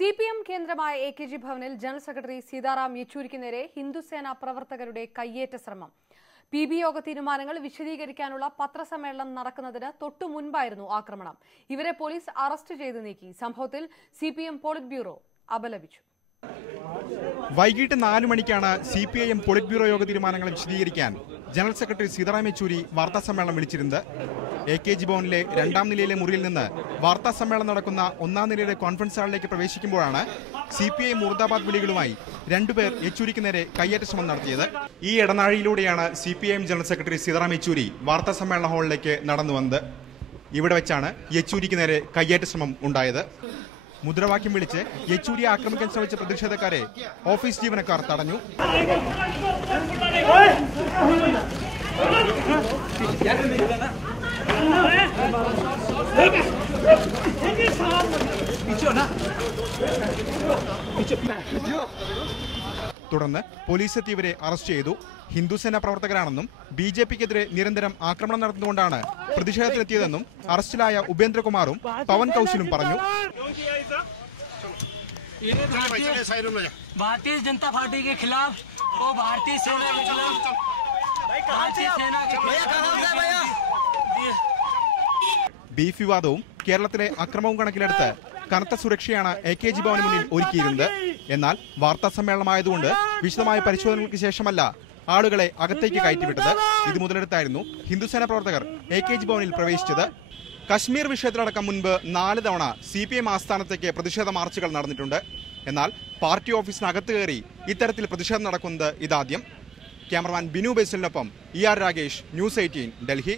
CPM കേന്ദ്രമായ AKG ഭവനിൽ general secretary Sitaram യെച്ചൂരിക്ക് നേരെ ഹിന്ദുസേന പ്രവർത്തകരുടെ കയ്യേറ്റ ശ്രമം. PB യോഗ തീരുമാനങ്ങൾ വിശദീകരിക്കാനുള്ള പത്രസമ്മേളനം നടക്കുന്നതിന് തൊട്ടു മുൻപായിരുന്നു ആക്രമണം. ഇവരെ പോലീസ് അറസ്റ്റ് ചെയ്ത് നീക്കി. സംഭവത്തിൽ CPM പോളിറ്റ് ബ്യൂറോ അപലപിച്ചു. വൈകിട്ട് 4 മണിക്കാണ് CPIM പോളിറ്റ് ബ്യൂറോ യോഗ തീരുമാനങ്ങൾ വിശദീകരിക്കാൻ ജനറൽ സെക്രട്ടറി സീതാറാം യെച്ചൂരി വാർത്താസമ്മേളനം വിളിച്ചിരുന്നത്. AKG ഭവനിലെ 2ാം നിലയിലെ മുറിയിൽ നിന്ന് വാർത്താസമ്മേളനം നടക്കുന്ന 1ാം നിലയിലെ കോൺഫറൻസ് ഹാളിലേക്ക് പ്രവേശിക്കുമ്പോഴാണ് CPI മുർദാബാദ് വിളികളുമായി 2 പേർ യെച്ചൂരിക്ക് നേരെ കയ്യേറ്റ ശ്രമം നടത്തിയത്. ഈ ഇടനാഴിയിലൂടെയാണ് CPIM general secretary Sitaram Yechury വാർത്താസമ്മേളന ഹാളിലേക്ക് നടന്നു വന്നത്. ഇവിടെ വെച്ചാണ് യെച്ചൂരിക്ക് നേരെ കയ്യേറ്റ ശ്രമം ഉണ്ടായത്. മുദ്രാവാക്യം വിളിച്ച് യെച്ചൂരിയെ ആക്രമിക്കാൻ ശ്രമിച്ച പ്രതിഷേധക്കാരെ ഓഫീസ് ജീവനക്കാർ തടഞ്ഞു. തുടർന്ന് പോലീസ് എത്തി ഇവരെ അറസ്റ്റ് ചെയ്തു. ഹിന്ദുസേന പ്രവർത്തകരാണെന്നും BJPക്കെതിരെ നിരന്തരം ആക്രമണം നടത്തുന്നുകൊണ്ടാണ് പ്രതിഷേധത്തിലെത്തിയതെന്നും അറസ്റ്റിലായ ഉപേന്ദ്രകുമാറും പവൻ കൗശലും പറഞ്ഞു. भारतीय जनता पार्टी के खिलाफ और भारतीय सेना के खिलाफ ബീഫ് വിവാദവും കേരളത്തിലെ അക്രമവും കണക്കിലെടുത്ത് കനത്ത സുരക്ഷയാണ് AKG ഭവന് മുന്നിൽ ഒരുക്കിയിരുന്നത്. എന്നാൽ വാർത്താ സമ്മേളനമായതുകൊണ്ട് വിശദമായ പരിശോധനകൾക്ക് ശേഷമല്ല ആളുകളെ അകത്തേക്ക് കയറ്റിവിട്ടത്. ഇത് മുതലെടുത്തായിരുന്നു ഹിന്ദുസേന പ്രവർത്തകർ AKG ഭവനിൽ പ്രവേശിച്ചത്. കശ്മീർ വിഷയത്തിലടക്കം മുൻപ് 4 തവണ CPM ആസ്ഥാനത്തേക്ക് പ്രതിഷേധ മാർച്ചുകൾ നടന്നിട്ടുണ്ട്. എന്നാൽ പാർട്ടി ഓഫീസിനകത്ത് കയറി ഇത്തരത്തിൽ പ്രതിഷേധം നടക്കുന്നത് ഇതാദ്യം. ക്യാമറമാൻ ബിനു ബേസലിനൊപ്പം ER രാഗേഷ്, News 18, ഡൽഹി.